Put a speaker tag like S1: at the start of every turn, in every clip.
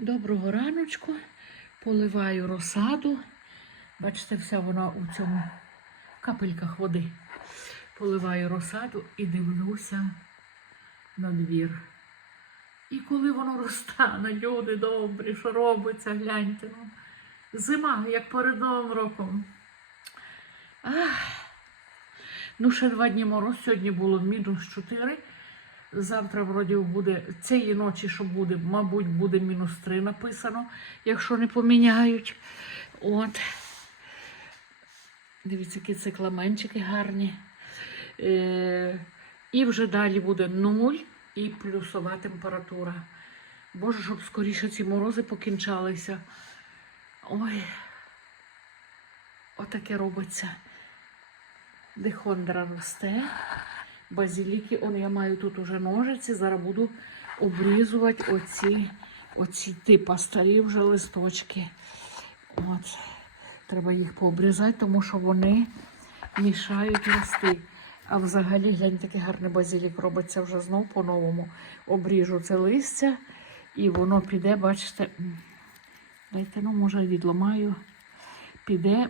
S1: Доброго раночку. Поливаю розсаду. Бачите, вся вона у цьому капельках води. Поливаю розсаду і дивлюся на двір. І коли воно розтане, люди добрі, що робиться, гляньте. Ну, зима, як перед Новим роком. Ах. Ну, ще два дні мороз. Сьогодні було мінус 4. Завтра, вроді, буде цієї ночі, що буде, мабуть, буде мінус 3 написано, якщо не поміняють. От. Дивіться, які цикламенчики гарні. Е, і вже далі буде 0 і плюсова температура. Боже, щоб скоріше ці морози покінчалися. Ой, отаке робиться. Дихондра росте. Базіліки, он я маю тут уже ножиці, зараз буду обрізувати оці, оці типа старі вже листочки. От. Треба їх пообрізати, тому що вони мішають рости. А взагалі, глянь, такий гарний базилік робиться вже знов по-новому. Обріжу це листя і воно піде, бачите, дайте, ну, може, відламаю. Піде,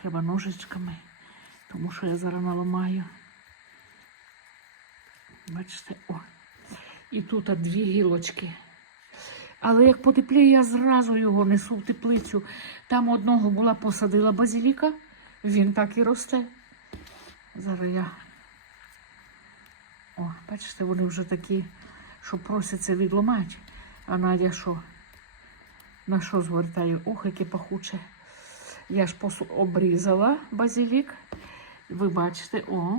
S1: треба ножичками, тому що я зараз наламаю. Бачите, о. І тут дві гілочки. Але як потепліє, я зразу його несу в теплицю. Там одного була посадила базиліка, він так і росте. Зараз я. О, бачите, вони вже такі, що просяться відламати. А Надя що? На що звертаю? Ох, яке пахуче. Я ж обрізала базилік. Ви бачите, о.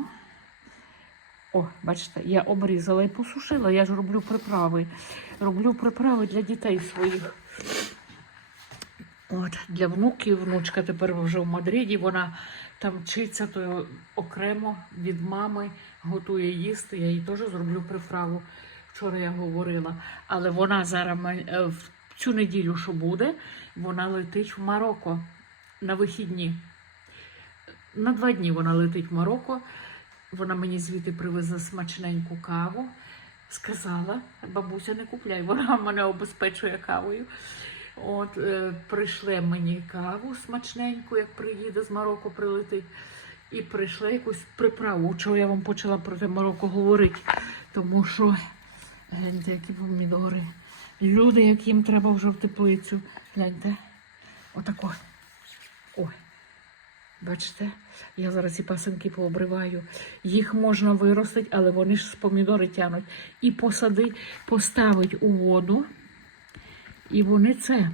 S1: О, бачите, я обрізала і посушила. Я ж роблю приправи. Роблю приправи для дітей своїх. От, для внуків, внучка тепер вже в Мадриді, вона там вчиться, то окремо від мами готує їсти. Я їй теж зроблю приправу. Вчора я говорила. Але вона зараз е, в цю неділю, що буде, вона летить в Марокко на вихідні. На два дні вона летить в Марокко. Вона мені звідти привезла смачненьку каву. Сказала, бабуся, не купляй, вона мене обезпечує кавою. От е, прийшли мені каву смачненьку, як приїде з Марокко, прилетить. І прийшли якусь приправу. Чого я вам почала про те Марокко говорити? Тому що гляньте, які помідори. Люди, яким треба вже в теплицю. Гляньте. Отако. Бачите, я зараз ці пасинки пообриваю. Їх можна виростити, але вони ж з помідори тянуть. І посадить, поставить у воду. І вони це.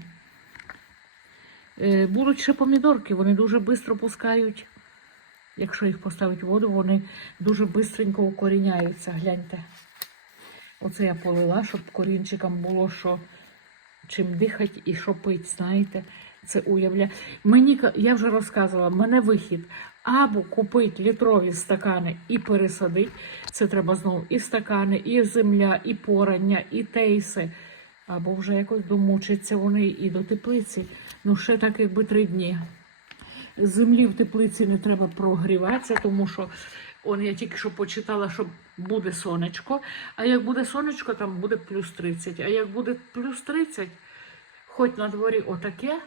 S1: Е, будуть ще помідорки, вони дуже швидко пускають. Якщо їх поставити в воду, вони дуже швидко укоріняються. Гляньте. Оце я полила, щоб корінчикам було що чим дихати і що пить, знаєте. Це уявляє. Мені я вже розказувала, мене вихід або купити літрові стакани і пересадити. Це треба знову і стакани, і земля, і порання, і тейси. Або вже якось домучаться вони і до теплиці. Ну, ще так, якби три дні. Землі в теплиці не треба прогріватися, тому що он я тільки що почитала, що буде сонечко. А як буде сонечко, там буде плюс 30. А як буде плюс 30, хоч на дворі отаке,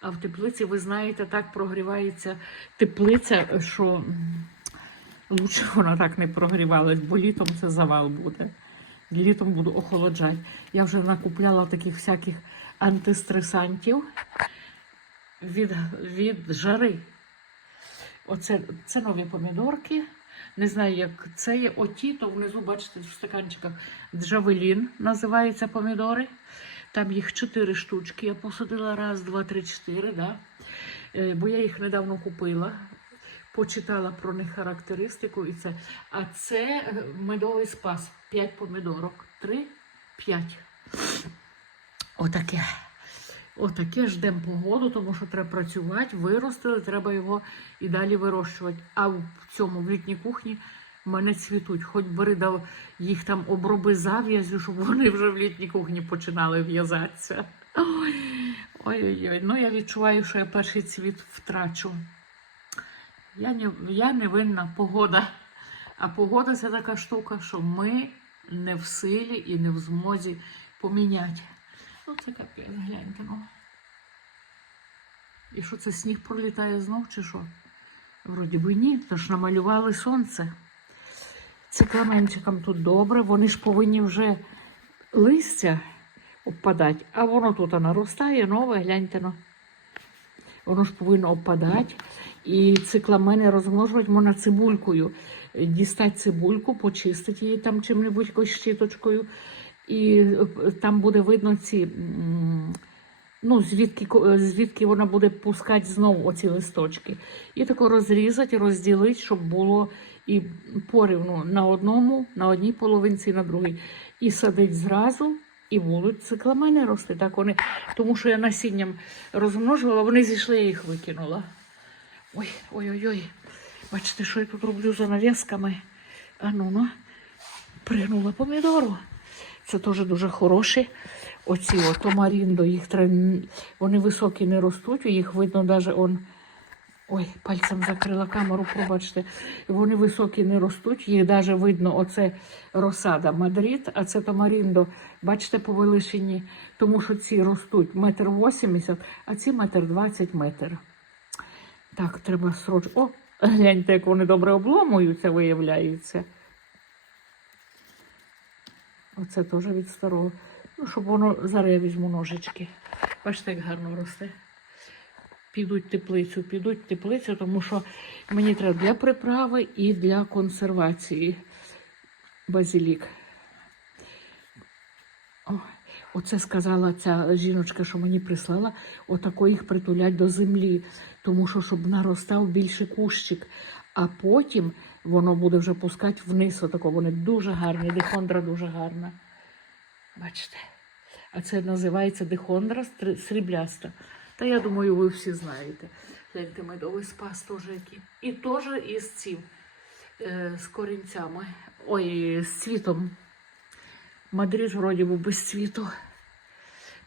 S1: а в теплиці, ви знаєте, так прогрівається теплиця, що лучше вона так не прогрівалась, бо літом це завал буде. Літом буду охолоджати. Я вже накупляла таких всяких антистресантів від, від жари. Оце це нові помідорки. Не знаю, як це є. Оті, то внизу, бачите, в стаканчиках джавелін називаються помідори. Там їх чотири штучки. Я посадила раз, два, три, чотири. Да? Е, Бо я їх недавно купила. Почитала про них характеристику і це. А це е, медовий спас. П'ять помідорок. Три, п'ять. Отаке. Отаке ждемо погоду, тому що треба працювати, виростили, треба його і далі вирощувати. А в цьому в літній кухні мене цвітуть. Хоч бери дав їх там оброби зав'язю, щоб вони вже в літній кухні починали в'язатися. Ой, Ой-ой-ой. Ну я відчуваю, що я перший цвіт втрачу. Я не, я не винна погода. А погода це така штука, що ми не в силі і не в змозі поміняти. Ну, це капець, гляньте, ну. І що це сніг пролітає знов чи що? Вроді би ні, то ж намалювали сонце. Цикламенчикам тут добре, вони ж повинні вже листя обпадати, а воно тут наростає, нове, гляньте ну. Воно ж повинно обпадати. І цикламени розмножувати можна цибулькою. Дістати цибульку, почистити її там чим-небудь щіточкою. І е, там буде видно ці, ну, звідки, звідки вона буде пускати знову оці листочки. І тако розрізати, розділити, щоб було і порівну на одному, на одній половинці, на другій. І садить зразу, і будуть цикламени рости. Так вони, тому що я насінням розмножувала, вони зійшли, я їх викинула. Ой, ой-ой-ой. Бачите, що я тут роблю за навісками. А ну ну, пригнула помідору. Це теж дуже хороші. Оці от томаріндо, їх вони високі не ростуть, їх видно навіть. Ой, пальцем закрила камеру, пробачте. Вони високі не ростуть, їх навіть видно, оце розсада Мадрид, а це Томаріндо, бачите, по тому що ці ростуть метр вісімдесят, а ці метр двадцять метр. Так, треба срочно. О, гляньте, як вони добре обломуються, виявляються. Оце теж від старого. Ну, щоб воно зараз я візьму ножички. Бачите, як гарно росте. Підуть в теплицю, підуть в теплицю, тому що мені треба для приправи і для консервації базилік. О, оце сказала ця жіночка, що мені прислала, отако їх притулять до землі, тому що щоб наростав більше кущик, а потім воно буде вже пускати вниз. Отако. Вони дуже гарні, дихондра дуже гарна. Бачите? А це називається дихондра срібляста. Та я думаю, ви всі знаєте. Гляньте, медовий спас теж який. І теж із цим, е, з корінцями. Ой, з цвітом. Мадрид вроді би, без цвіту.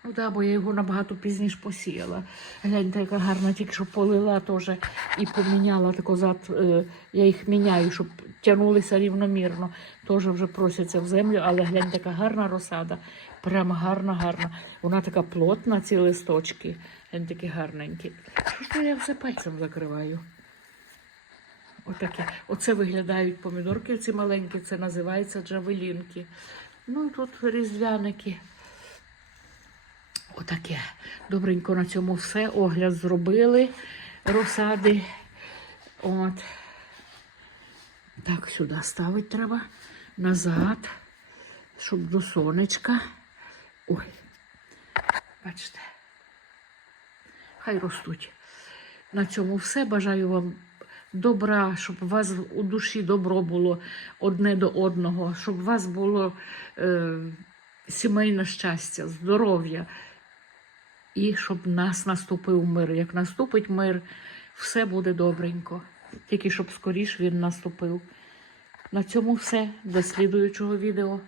S1: Ну так, бо я його набагато пізніше посіяла. Гляньте, яка гарна, тільки що полила теж і поміняла тако зад. е, Я їх міняю, щоб тягнулися рівномірно. Теж вже просяться в землю, але гляньте, яка гарна розсада. Прямо гарна, гарна. Вона така плотна, ці листочки. Глянь, такі гарненькі. Що ж я все пальцем закриваю? Отакі. Оце виглядають помідорки, ці маленькі, це називається джавелінки. Ну і тут різдвяники. Отаке. Добренько на цьому все. Огляд зробили розсади. От. Так, сюди ставити треба. Назад, щоб до сонечка. Ой. Бачите. Хай ростуть. На цьому все. Бажаю вам добра, щоб у вас у душі добро було одне до одного, щоб у вас було е, сімейне щастя, здоров'я. І щоб нас наступив мир. Як наступить мир, все буде добренько. Тільки щоб скоріш він наступив. На цьому все. До слідуючого відео.